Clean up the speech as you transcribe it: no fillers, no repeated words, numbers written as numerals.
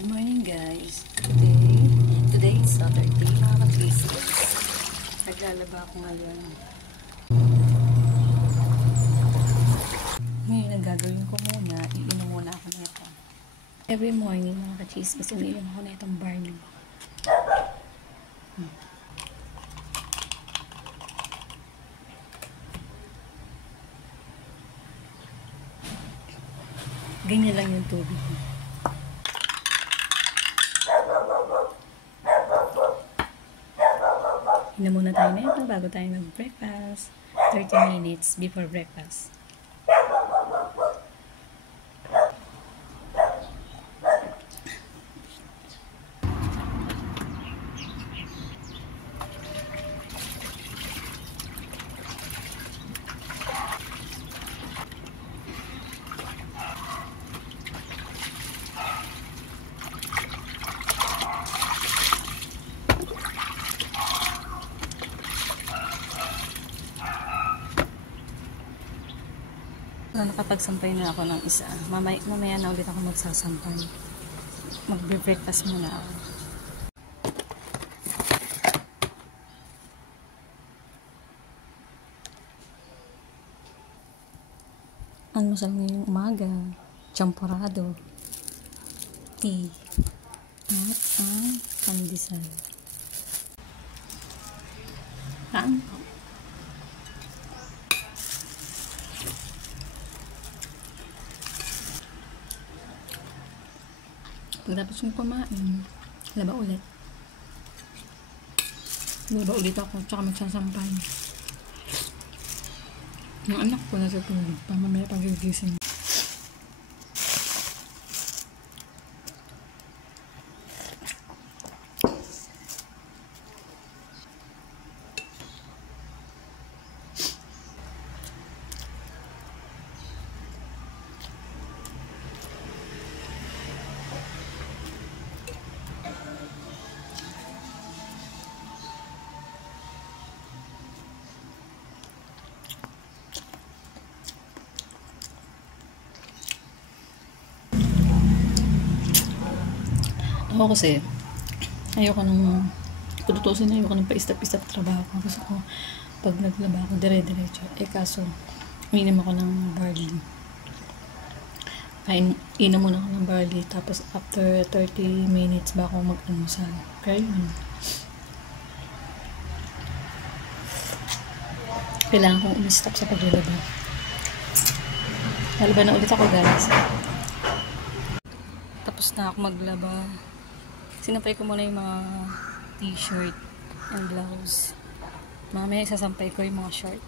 Good morning guys. Today is Saturday, mga ka-Christmas. Naglalaba ako ngayon. Ngayon ang gagawin ko muna, iinom muna ako nito. Every morning mga ka-Christmas, umiinom ako na itong barley. Ganyan lang yung tubig. Inom muna tayo na ito bago tayo mag-breakfast. 30 minutes before breakfast. So, nakapagsampay na ako ng isa. Mamaya na ulit ako magsasampay. Magbe-breakfast muna ako. Almusal ngayong umaga. Champurado. Tea. At ang pandesal. Pagkatapos kong kumain, laba ulit. Laba ulit ako, tsaka magsasampay. Yung anak ko nasa tulog, pamamaya pagigising. Ako kasi, ayoko nang tututusin, ayoko nang pa-istap-istap trabaho ko. Gusto ko, pag naglaba ako, dire-diretso. Kaso, uminom ako ng barley. Inom muna ako ng barley, tapos after 30 minutes ba ako mag-almusal. Kaya yun. Kailangan kong i-stop sa paglalaba. Lalaba na ulit ako, guys. Tapos na ako maglaba. Sinampay ko muna yung mga t-shirt and blouse. Mamaya isasampay ko yung mga short.